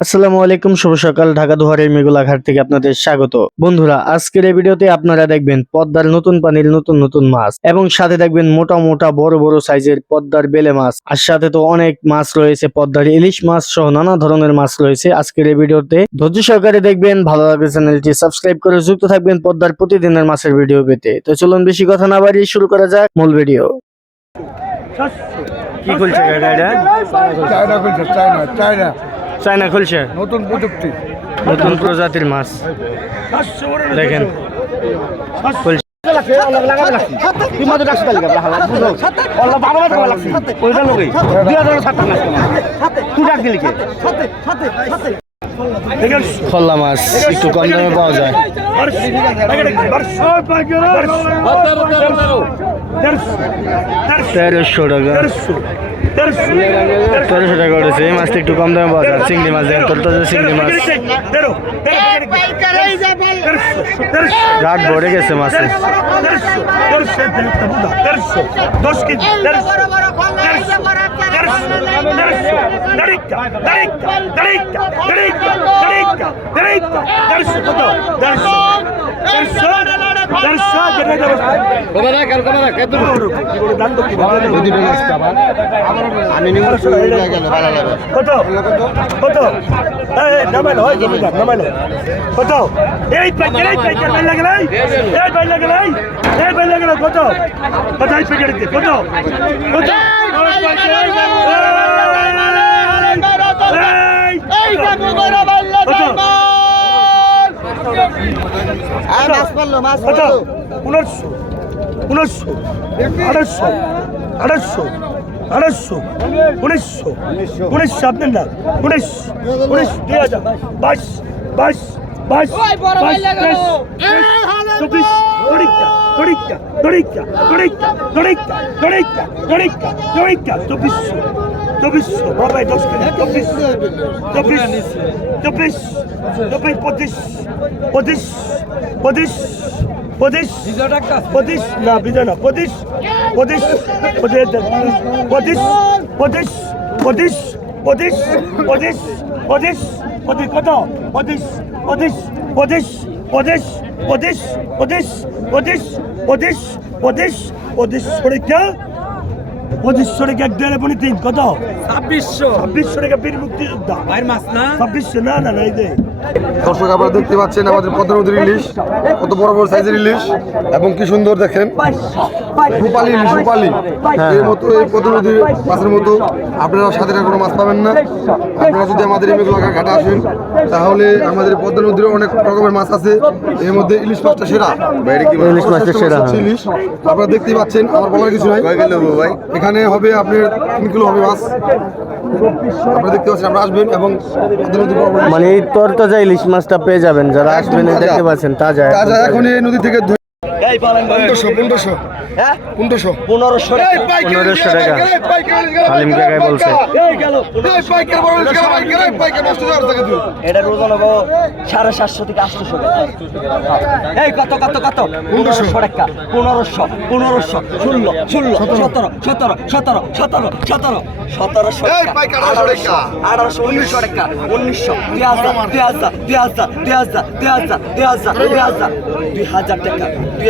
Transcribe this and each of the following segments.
আসসালামু আলাইকুম শুভ সকাল ঢাকা দুহারের মেঘুলা ঘাট থেকে আপনাদের স্বাগত। বন্ধুরা আজকের এই ভিডিওতে আপনারা দেখবেন পদ্মার নতুন পানির নতুন নতুন মাছ এবং সাথে দেখবেন মোটা মোটা বড় বড় সাইজের পদ্মার বেলে মাছ। আর সাথে তো অনেক মাছ রয়েছে পদ্মার ইলিশ মাছ সহ নানা ধরনের মাছ রয়েছে আজকের এই ভিডিওতে। ধৈর্য সহকারে দেখবেন ভালো লাগবে চ্যানেলটি সাবস্ক্রাইব করে যুক্ত থাকবেন পদ্মার প্রতিদিনের মাছের ভিডিও পেতে। তো চলুন বেশি কথা না বাড়িয়ে শুরু করা যাক মূল ভিডিও। কি খুলছে চায়না খুলছে চায়না চায়না। চায়না খুলছে। নতুন প্রযুক্তি। নতুন প্রজাতির মাছ। দেখেন। খোল্লা মাছ একটু কম দামে পাওয়া যায়। তেরোশো টাকা। তেরোশো টাকা উঠেছে এই মাছটা একটু কম দামে পাওয়া যায়। চিংড়ি মাছ দেখেন, তোর তাজা চিংড়ি মাছ। রাত ভরে গেছে মাছে। দশ কেজি আমি নিমো গেল ভালো লাগে কত কত নামাই নয় জমিদার নামাই নয় কত এই প্যাকেট এই প্যাকেট ভাই লাগে নাই এই ভাই লাগে নাই এই ভাই লাগে কত কত এই প্যাকেট কত কত উনিশশো উনিশশো আড়াইশো আড়াইশো আড়াইশো উনিশশো উনিশশো আপনার না উনিশ উনিশ দুই হাজার বাইশ বাইশ বাইশ বাইশ তেইশ চব্বিশ দড়িকা দড়িকা দড়িকা দড়িকা দড়িকা দড়িকা দড়িকা দড়িকা চব্বিশশো চব্বিশশো বাবাই দশ কেজি চব্বিশ চব্বিশ চব্বিশ চব্বিশ পঁচিশ পঁচিশ পঁচিশ পঁচিশ পঁচিশ না বিজয় না পঁচিশ পঁচিশ পঁচিশ পঁচিশ পঁচিশ পঁচিশ পঁচিশ পঁচিশ পঁচিশ পঁচিশ কত পঁচিশ পঁচিশ পঁচিশ পঁচিশ পঁচিশ পঁচিশ পঁচিশ পঁচিশ পঁচিশ পঁচিশ পরীক্ষা পঁচিশশো টাকা এক দেড় পনি তিন কত? ছাব্বিশশো। ছাব্বিশশো টাকা বীর মুক্তিযোদ্ধা ভাইয়ের মাছ না? ছাব্বিশশো না না না এই যে। দর্শক আপনারা দেখতে পাচ্ছেন আমাদের পদ্মা নদীর ইলিশ কত বড় বড় সাইজের ইলিশ এবং কি সুন্দর দেখেন। রূপালি ইলিশ রূপালি এর মতো এই পদ্মা নদীর মাছের মতো আপনারা সাথে কোনো মাছ পাবেন না। আপনারা যদি আমাদের এই মেঘলাকার ঘাটে আসেন তাহলে আমাদের পদ্মা নদীর অনেক রকমের মাছ আছে। এর মধ্যে ইলিশ মাছটা সেরা। ইলিশ মাছটা সেরা, হ্যাঁ। ইলিশ। আপনারা দেখতেই পাচ্ছেন আমার বলার কিছু নাই। ভাই? এখানে হবে আপনার তিন কিলো হবে মাছ। আপনারা দেখতে পাচ্ছেন আমরা আসবেন এবং মানে এই তরতাজা ইলিশ মাছটা পেয়ে যাবেন যারা আসবেন দেখতে পাচ্ছেন তাজা তাজা এখন এই নদী থেকে ধরে- পনেরোশো পনেরোশো। পনেরোশো। পনেরোশো পনেরোশো টাকা। হালিম কাকাই বলছে। এটার ওজন হব সাড়ে সাতশো থেকে আটশোশো এই কত কত কত? পনেরোশো। টাকা। পনেরোশো পনেরোশো ষোলো ষোলো সতেরো। সতেরো সতেরো সতেরো সতেরো সতেরোশো টাকা। আঠারোশো আঠারোশো উনিশশো টাকা। উনিশশো দুই হাজার দুই হাজার দুই হাজার দুই হাজার দুই হাজার দুই হাজার দুই হাজার দুই হাজার টাকা দুই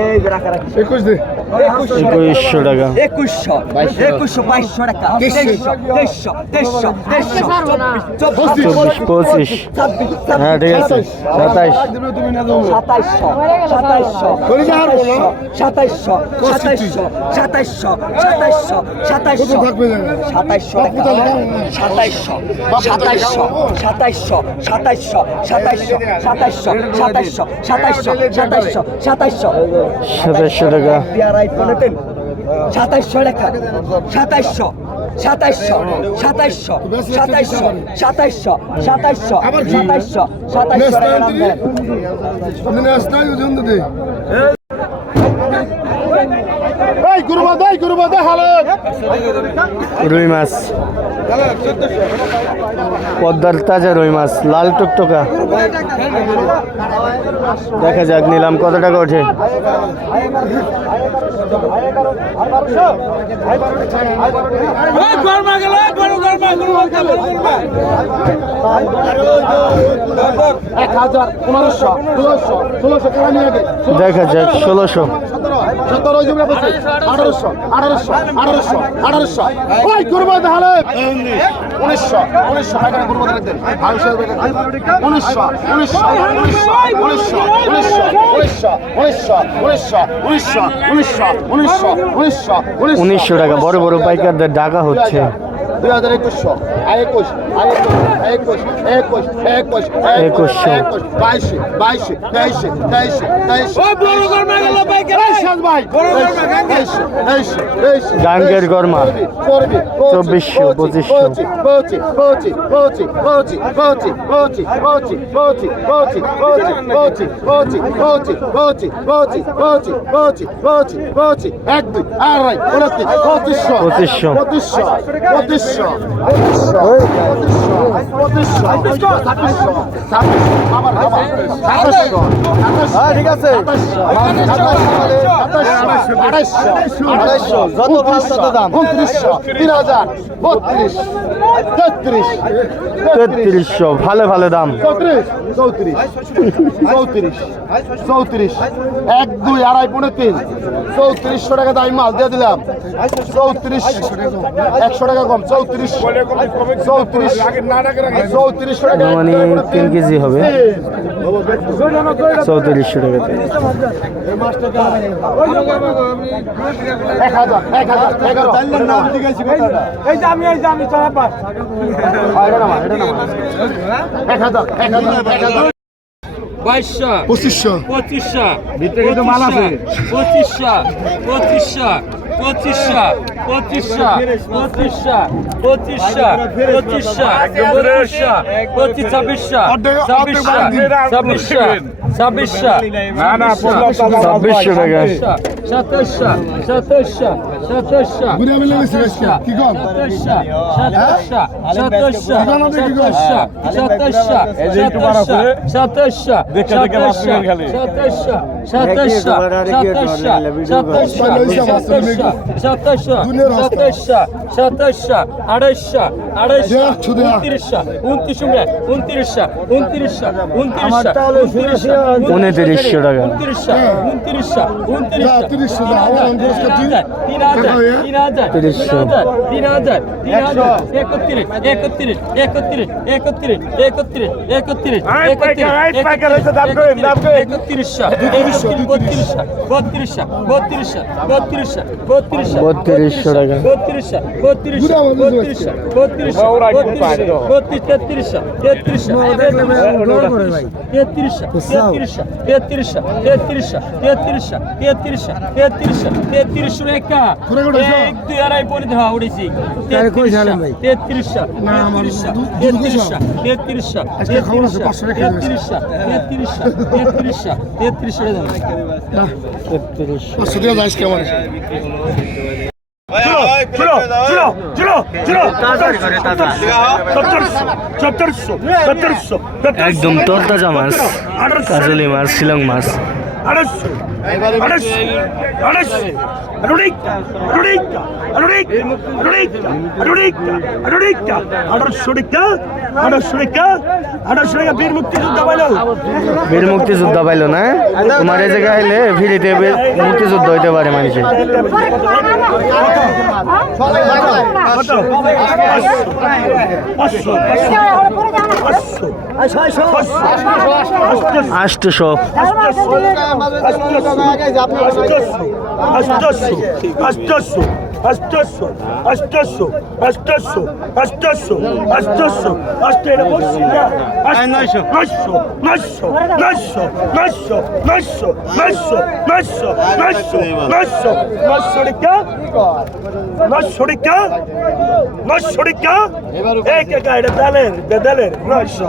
এই রাখা রাখি একুশ দে একুশশো টাকা একুশশো একুশশো বাইশশো টাকা তেইশশো তেইশশো তেইশশো তেইশশো চব্বিশ চব্বিশ পঁচিশ হ্যাঁ ঠিক আছে সাতাইশ সাতাইশশো সাতাইশশো সাতাইশশো সাতাইশশো সাতাইশশো সাতাইশশো সাতাইশশো সাতাইশশো সাতাইশশো সাতাইশশো সাতাইশশো সাতাইশশো সাতাইশশো সাতাইশশো সাতাইশশো সাতাইশশো সাতাইশশো সাতাইশশো সাতাইশশো টাকা। সাতাইশশো লেখা। সাতাইশো সাতাইশো সাতাইশশো সাতাইশশো সাতাইশশো সাতাইশশো সাতাইশশো সাতাইশশো টাকা রুই মাছ। পদ্মার তাজা রুই মাছ লাল টুকটকা। দেখা যাক নিলাম কত টাকা ওঠে। দেখা যাক ষোলোশো। উনিশশো টাকা বড় বড় পাইকারদের ডাকা হচ্ছে দুই হাজার একুশশো একুশ একুশ একুশ একুশ একুশশো। একুশ বাইশে বাইশে তেইশে তেইশে তেইশে গাঙ্গের গরমা। চব্বিশশো, পঁচিশশো। পঁচি পঁচি পঁচি পঁচি পঁচি পঁচি পঁচি পঁচি পঁচি পঁচি পঁচি পঁচি পঁচি পঁচি পঁচি পঁচি পঁচি পঁচি এক দুই আড়াই উনত্রিশ পঁচিশশো পঁচিশশো। পঁচিশশো পঁচিশশো পঁচিশশো পঁচিশশো আড়াইশো দাম উনত্রিশশো তিন হাজার বত্রিশ তেত্রিশ তেত্রিশশো, ভালো ভালো দাম। চৌত্রিশ চৌত্রিশ চৌত্রিশ এক, দুই, আড়াই পৌনে তিন চৌত্রিশশো টাকা দামি, মাল দিয়ে দিলাম। চৌত্রিশ একশো টাকা কম চৌত্রিশ চৌত্রিশ মানে তিন কেজি হবে। চৌত্রিশশো টাকাতে পঁচিশশো। পঁচিশশো পঁচিশশো পঁচিশশো। পঁচিশশো পঁচিশশো পঁচিশশো পঁচিশশো পঁচিশশো পঁচিশশো পঁচিশ ছাব্বিশশো ছাব্বিশশো ছাব্বিশশো ছাব্বিশশো না না ছাব্বিশশো টাকা সাতাশশো সাতাশশো সাতাশশো আড়াইশো আড়াইশো উনত্রিশশো উনত্রিশ উনত্রিশশো উনত্রিশশো উনত্রিশশো উনত্রিশশো উনত্রিশশো টাকা। তিরিশশো বত্রিশশো টাকা। তেত্রিশশো তেত্রিশশো তেত্রিশশো তেত্রিশশো তেত্রিশশো তেত্রিশশো তেত্রিশশো তেত্রিশশো তেত্রিশশো তেত্রিশশো তেত্রিশশো একা এক দুই আড়াই পরে ধরা উঠেছি। তেত্রিশশো তেত্রিশশো তেত্রিশশো তেত্রিশশো তেত্রিশশো তেত্রিশশো তেত্রিশশো তেত্রিশশো তেত্রিশশো তেত্রিশশো একদম তরতাজা মাছ। কাজলি মাছ শিলং মাছ। আড়াইশো বীর মুক্তিযোদ্ধা পাইলো না তোমার এই জায়গায় হইলে ফিরিতে মুক্তিযুদ্ধ হইতে পারে মানুষের আষ্টশো অষ্টশো অষ্টশো অষ্টশো অষ্টশো অষ্টশো অষ্টশো অষ্টশো অষ্ট এটা বলছি না নশো নশো নশো নশো নশো নশো নশো নশো নশো নশো নশো টিকা নশো টিকা নশো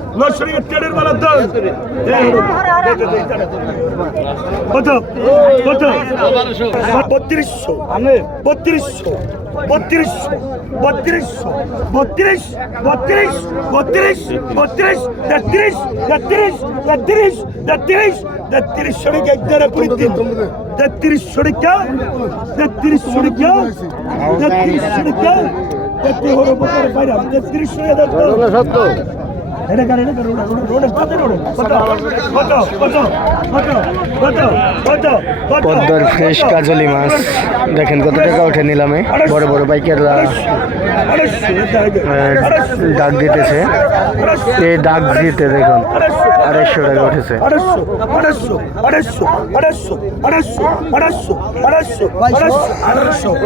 লস্করি টেডের মালার দাম। কত? কত? বত্রিশশো। বত্রিশশো। বত্রিশ বত্রিশ বত্রিশ বত্রিশ বত্রিশ বত্রিশ, তেত্রিশ তেত্রিশ তেত্রিশ তেত্রিশ তেত্রিশ সড়ক একদারে পরিত্রিশ তেত্রিশ সড়ক তেত্রিশ সড়ক তেত্রিশ সড়ক তেত্রিশ সড়ক বাইরে তেত্রিশ সড়ক এটা রোড রোড পাতে রোড পদ্মার ফ্রেশ কাজলি মাছ দেখেন কত টাকা উঠে নিলামে বড় বড় বাইকাররা ডাক দিতেছে এই ডাক দিতে দেখুন আড়াইশো টাকা উঠেছে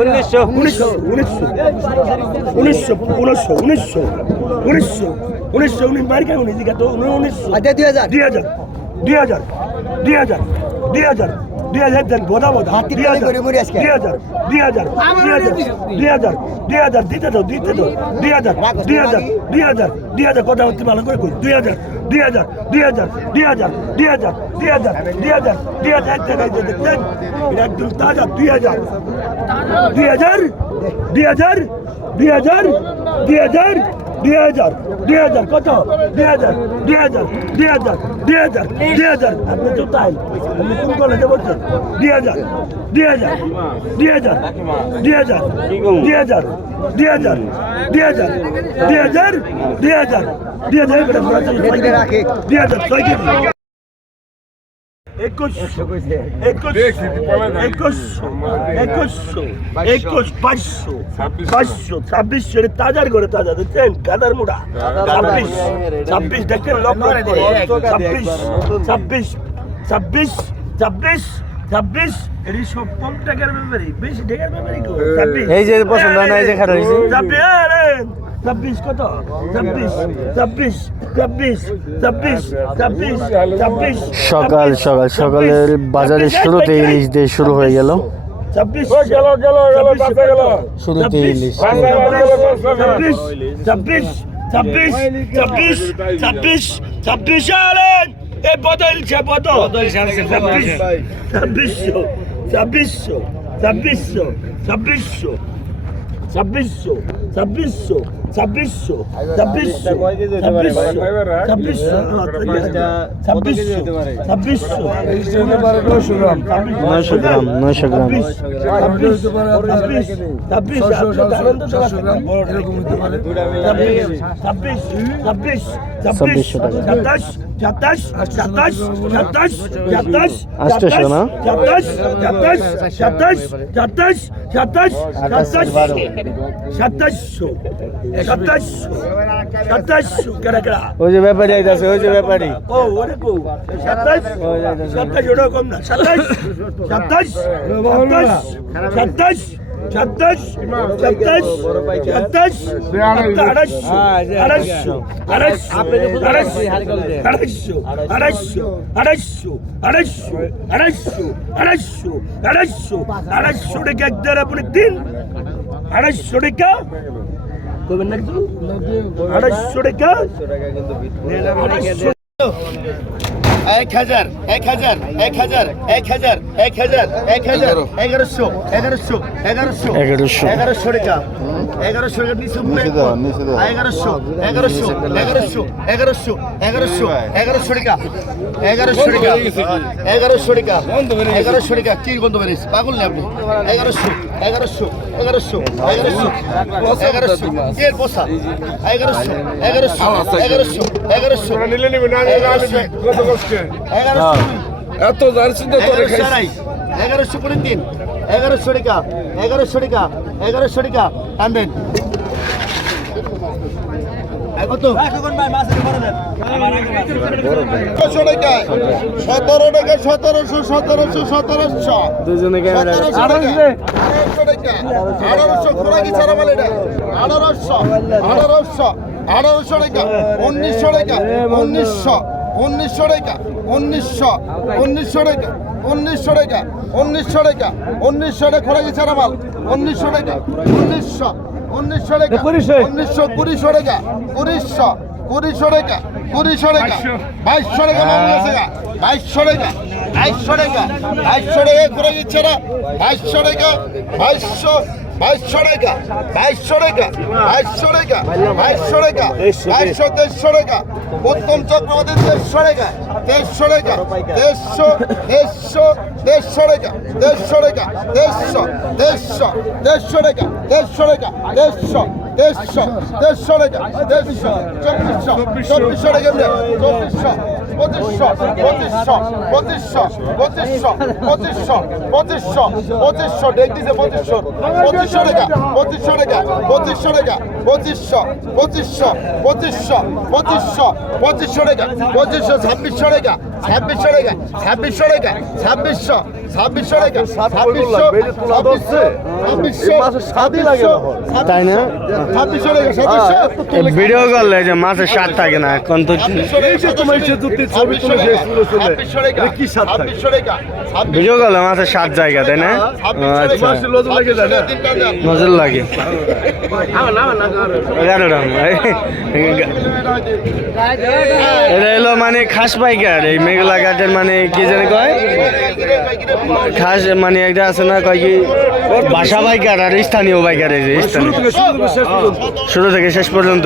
উনিশশো উনিশশো উনিশশো উনিশশো উনিশশো উনিশশো উনিশশো উনিশ বাড়ি কেমন এদিকে তো উনিশশো দুই হাজার দুই হাজার দুই হাজার দুই হাজার দুই হাজার দুই হাজার দেন বোধা বোধা দুই হাজার দুই হাজার দুই হাজার দুই হাজার দুই হাজার দুই হাজার দিতে দাও দিতে দাও দুই হাজার দুই হাজার দুই হাজার দুই হাজার কথা হচ্ছে ভালো করে কই দুই হাজার দুই হাজার দুই হাজার দুই হাজার দুই হাজার দুই হাজার দুই হাজার দুই হাজার দেখলেন একদম তাজা দুই হাজার দুই হাজার দুই হাজার দুই হাজার দুই হাজার দুই হাজার দুই হাজার কত দুই হাজার দুই হাজার দুই হাজার দুই হাজার দুই হাজার আপনি তো তাই আপনি কোন কলেজে বলছেন দুই হাজার দুই হাজার দুই হাজার দুই হাজার দুই হাজার দুই হাজার দুই হাজার দুই হাজার দুই হাজার দুই হাজার দুই হাজার ছয় কেজি একুশশো একুশশো একুশশো একুশ বাইশশো বাইশশো ছাব্বিশশো তাজার করে তাজা দেখছেন? গাদার মুড়া। ছাব্বিশ ছাব্বিশ করে। ছাব্বিশ ছাব্বিশ ছাব্বিশ ছাব্বিশ ছাব্বিশ। এটি সব কম টাকার ব্যাপারে বেশি টাকার ব্যাপারে এই যে পছন্দ না, এই যে খারাপ হয়েছে। ছাব্বিশ কত ছাব্বিশ ছাব্বিশ ছাব্বিশ ছাব্বিশ ছাব্বিশ ছাব্বিশ সকাল সকাল সকালের বাজারের শুরুতে ইলিশ দিয়ে শুরু হয়ে গেল ছাব্বিশ গেল গেল গেল গেল শুরুতে ইলিশ ছাব্বিশ ছাব্বিশ ছাব্বিশ ছাব্বিশ ছাব্বিশ ছাব্বিশ আলেন এ বদলছে বদল ছাব্বিশ ছাব্বিশশো ছাব্বিশশো ছাব্বিশশো ছাব্বিশশো ছাব্বিশশো ছাব্বিশশো ছাব্বিশশো ছাব্বিশশো ছাব্বিশশো ছাব্বিশশো ছাব্বিশশো নয়শো গ্রাম নয়শো গ্রাম ছাব্বিশ ছাব্বিশ ছাব্বিশ। সাতাশ সাতাশ সাতাশ সাতাশ সাতাশ আটশোশো না? সাতাশ সাতাশ সাতাশ সাতাশ সাতাশ সাতাশ সাতাশশো ওই যে ব্যাপারী আইতাছে ওই যে ব্যাপারী ও ওরে কো 27 27 ওটা কম না 27 27 27 আড়াইশো টাকা একদার আপনি দিন আড়াইশো টাকা কবেন না কিছু? আড়াইশো টাকা? এক হাজার এক হাজার এক হাজার এক হাজার এক হাজার এক হাজার এগারোশো এগারোশো এগারোশো এগারোশো। এগারোশো টাকা। এগারোশো এগারোশো এগারোশো এগারোশো এগারোশো এগারোশো এগারোশো টাকা। এগারোশো টাকা এগারোশো টাকা এগারোশো টাকা। কি বন্ধু বেরিস পাগল না আপনি? এগারোশো। এগারোশো এগারোশো এগারোশো এগারোশো। এর বসা? এগারোশো এগারোশো এগারোশো এগারোশো। এগারোশো। এত জার্সি তো এগারোশো করে তিন এগারোশো টাকা এগারোশো টাকা এগারোশো টাকা টানবেন। সতেরো টাকা সতেরোশো সতেরোশো সতেরোশো। দুজনে আঠারোশো খোরাকি ছাড়া বলে এটা। আঠারোশো আঠারোশো আঠারোশো টাকা। উনিশশো টাকা উনিশশো উনিশশো টাকা উনিশশো উনিশশো টাকা উনিশশো টাকা উনিশশো টাকা উনিশশো টাকা খোরাকি ছাড়া মাল। উনিশশো টাকা উনিশশো। উনিশশো টাকা উনিশশো কুড়িশো টাকা কুড়িশো কুড়িশো টাকা কুড়িশো টাকা বাইশশো টাকা মামুন আছে গা বাইশশো টাকা বাইশশো টাকা বাইশশো টাকা করে দিচ্ছে না বাইশশো টাকা বাইশশো বাইশশো টাকা বাইশশো টাকা বাইশশো টাকা বাইশশো টাকা বাইশশো দেড়শো টাকা। উত্তম চক্রবর্তী দেড়শো টাকা দেড়শো টাকা দেড়শো দেড়শো দেড়শো টাকা দেড়শো টাকা দেড়শো দেড়শো দেড়শো টাকা দেড়শো টাকা দেড়শো দেড়শো দেড়শো টাকা দেড়শো, চব্বিশশো চব্বিশশো টাকা চব্বিশশো, পঁচিশশো পঁচিশশো পঁচিশশো পঁচিশশো পঁচিশশো পঁচিশশো পঁচিশশো ডেক দিছে পঁচিশশো পঁচিশশো টাকা পঁচিশশো টাকা পঁচিশশো টাকা পঁচিশশো পঁচিশশো পঁচিশশো পঁচিশশো পঁচিশশো টাকা পঁচিশশো, ছাব্বিশশো টাকা ছাব্বিশশো টাকা ছাব্বিশশো টাকা ছাব্বিশশো ছাব্বিশশো টাকা ছাব্বিশশো ছাব্বিশশো ছাব্বিশশো তাই না ছাব্বিশশো টাকা ছাব্বিশশো ভিডিও করলে যে মাছের স্বাদ থাকে না কোন তো ভিডিও করলে মাছের স্বাদ জায়গা তাই না আচ্ছা নজর লাগে এটা এলো মানে খাস পাইকার এই মেঘলা ঘাটের মানে কি জানি কয়? খাস মানে একটা আছে না কয় কি? বাসা বাইকার আর স্থানীয় বাইকার এই যে স্থানীয়। শুরু থেকে শেষ পর্যন্ত।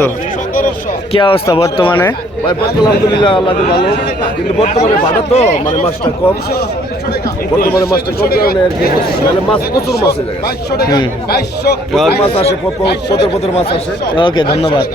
কি অবস্থা বর্তমানে? আলহামদুলিল্লাহ আল্লাহ ভালো কিন্তু বর্তমানে ভাড়া তো মানে মাছটা কম। বর্তমানে মাছটা কম কারণে আর কি মানে মাছ প্রচুর আসে আসে। ওকে ধন্যবাদ।